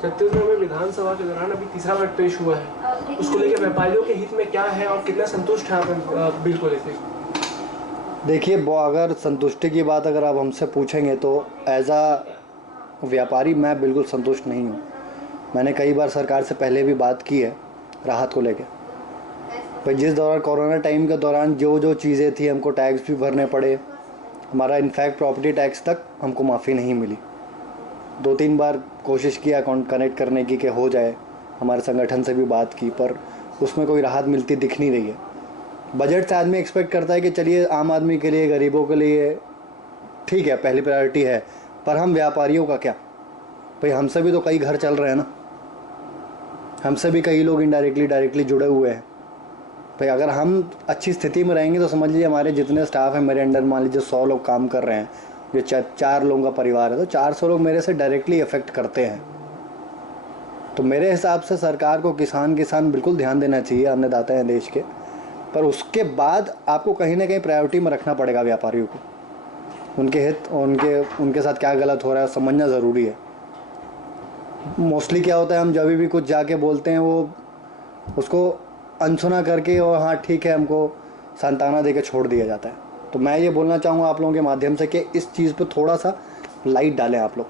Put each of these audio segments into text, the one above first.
छत्तीसगढ़ में विधानसभा के दौरान अभी तीसरा बजट पेश हुआ है, उसको लेकर व्यापारियों के हित में क्या है और कितना संतुष्ट है आप बिल को लेकर? देखिए, वो अगर संतुष्टि की बात अगर आप हमसे पूछेंगे तो एज आ व्यापारी मैं बिल्कुल संतुष्ट नहीं हूँ। मैंने कई बार सरकार से पहले भी बात की है राहत को लेकर, पर जिस दौरान कोरोना टाइम के दौरान जो जो चीज़ें थी हमको टैक्स भी भरने पड़े, हमारा इनफैक्ट प्रॉपर्टी टैक्स तक हमको माफ़ी नहीं मिली। 2-3 बार कोशिश किया कनेक्ट करने की कि हो जाए, हमारे संगठन से भी बात की, पर उसमें कोई राहत मिलती दिख नहीं रही है। बजट से आदमी एक्सपेक्ट करता है कि चलिए आम आदमी के लिए, गरीबों के लिए ठीक है, पहली प्रायोरिटी है, पर हम व्यापारियों का क्या? भाई हमसे भी तो कई घर चल रहे हैं ना, हमसे भी कई लोग इनडायरेक्टली डायरेक्टली जुड़े हुए हैं। भाई अगर हम अच्छी स्थिति में रहेंगे तो समझ लीजिए हमारे जितने स्टाफ हैं मेरे अंडर, मान लीजिए 100 लोग काम कर रहे हैं, जो 4 लोगों का परिवार है, तो 400 लोग मेरे से डायरेक्टली अफेक्ट करते हैं। तो मेरे हिसाब से सरकार को किसान बिल्कुल ध्यान देना चाहिए, अन्नदाता हैं देश के, पर उसके बाद आपको कहीं ना कहीं प्रायोरिटी में रखना पड़ेगा व्यापारियों को। उनके हित, उनके साथ क्या गलत हो रहा है समझना ज़रूरी है। मोस्टली क्या होता है, हम जब भी कुछ जाके बोलते हैं वो उसको अनसुना करके और हाँ ठीक है हमको सांत्वना देके छोड़ दिया जाता है। तो मैं ये बोलना चाहूँगा आप लोगों के माध्यम से कि इस चीज़ पे थोड़ा सा लाइट डालें आप लोग।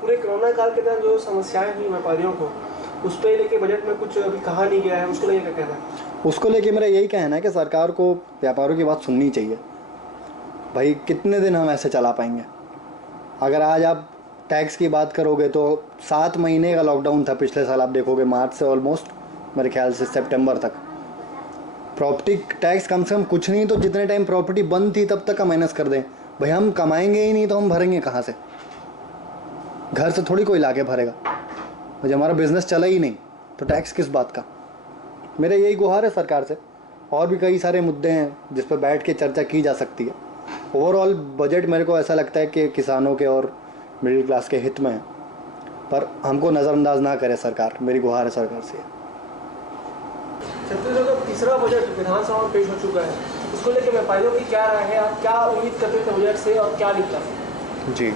पूरे कोरोना काल के दौरान जो समस्याएं हुई व्यापारियों को, उस पर लेके बजट में कुछ अभी कहा नहीं गया है, उसको लेकर क्या कहना है? उसको लेके मेरा यही कहना है कि सरकार को व्यापारियों की बात सुननी चाहिए। भाई कितने दिन हम ऐसे चला पाएंगे? अगर आज आप टैक्स की बात करोगे तो 7 महीने का लॉकडाउन था पिछले साल, आप देखोगे मार्च से ऑलमोस्ट मेरे ख्याल से सितंबर तक। प्रॉपर्टी टैक्स कम से कम कुछ नहीं तो जितने टाइम प्रॉपर्टी बंद थी तब तक का माइनस कर दें। भाई हम कमाएंगे ही नहीं तो हम भरेंगे कहाँ से? घर से थोड़ी कोई लाके भरेगा। जब हमारा बिजनेस चला ही नहीं तो टैक्स किस बात का? मेरा यही गुहार है सरकार से। और भी कई सारे मुद्दे हैं जिस पर बैठ के चर्चा की जा सकती है। ओवरऑल बजट मेरे को ऐसा लगता है कि किसानों के और मिडिल क्लास के हित में है, पर हमको नज़रअंदाज ना करे सरकार। मेरी गुहार है सरकार से। छत्तीसगढ़ का तीसरा बजट विधानसभा में पेश हो चुका है, उसको लेकर व्यापारियों की क्या राय है? आप क्या उम्मीद करते थे बजट से और क्या निकला? जी,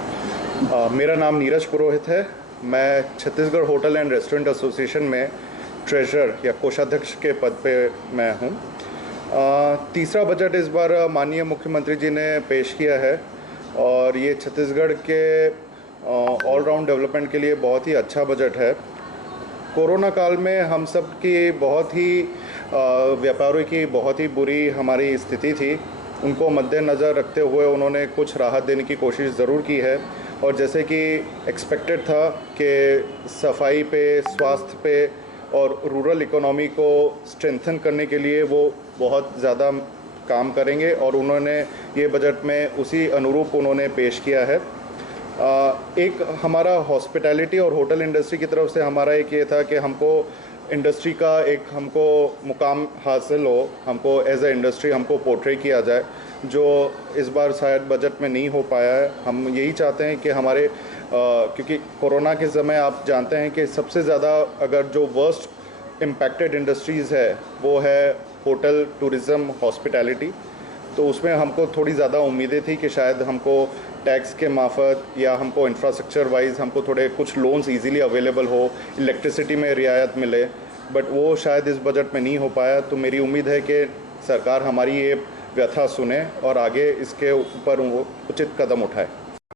मेरा नाम नीरज पुरोहित है। मैं Chhattisgarh hotel and restaurant association में ट्रेजरर या कोषाध्यक्ष के पद पे मैं हूँ। तीसरा बजट इस बार माननीय मुख्यमंत्री जी ने पेश किया है और ये छत्तीसगढ़ के ऑलराउंड डेवलपमेंट के लिए बहुत ही अच्छा बजट है। कोरोना काल में हम सब की बहुत ही व्यापारियों की बहुत ही बुरी हमारी स्थिति थी, उनको मद्देनज़र रखते हुए उन्होंने कुछ राहत देने की कोशिश ज़रूर की है। और जैसे कि एक्सपेक्टेड था कि सफाई पे, स्वास्थ्य पे और रूरल इकोनॉमी को स्ट्रेंथन करने के लिए वो बहुत ज़्यादा काम करेंगे और उन्होंने ये बजट में उसी अनुरूप उन्होंने पेश किया है। एक हमारा हॉस्पिटैलिटी और होटल इंडस्ट्री की तरफ से हमारा एक ये था कि हमको इंडस्ट्री का एक हमको मुकाम हासिल हो, हमको एज ए इंडस्ट्री हमको पोर्ट्रे किया जाए, जो इस बार शायद बजट में नहीं हो पाया है। हम यही चाहते हैं कि हमारे क्योंकि कोरोना के समय आप जानते हैं कि सबसे ज़्यादा अगर जो वर्स्ट इम्पैक्टेड इंडस्ट्रीज़ है वो है होटल, टूरिज़्म, हॉस्पिटैलिटी। तो उसमें हमको थोड़ी ज़्यादा उम्मीदें थी कि शायद हमको टैक्स के मार्फत या हमको इंफ्रास्ट्रक्चर वाइज हमको थोड़े कुछ लोन्स इजीली अवेलेबल हो, इलेक्ट्रिसिटी में रियायत मिले, बट वो शायद इस बजट में नहीं हो पाया। तो मेरी उम्मीद है कि सरकार हमारी ये व्यथा सुने और आगे इसके ऊपर वो उचित कदम उठाए।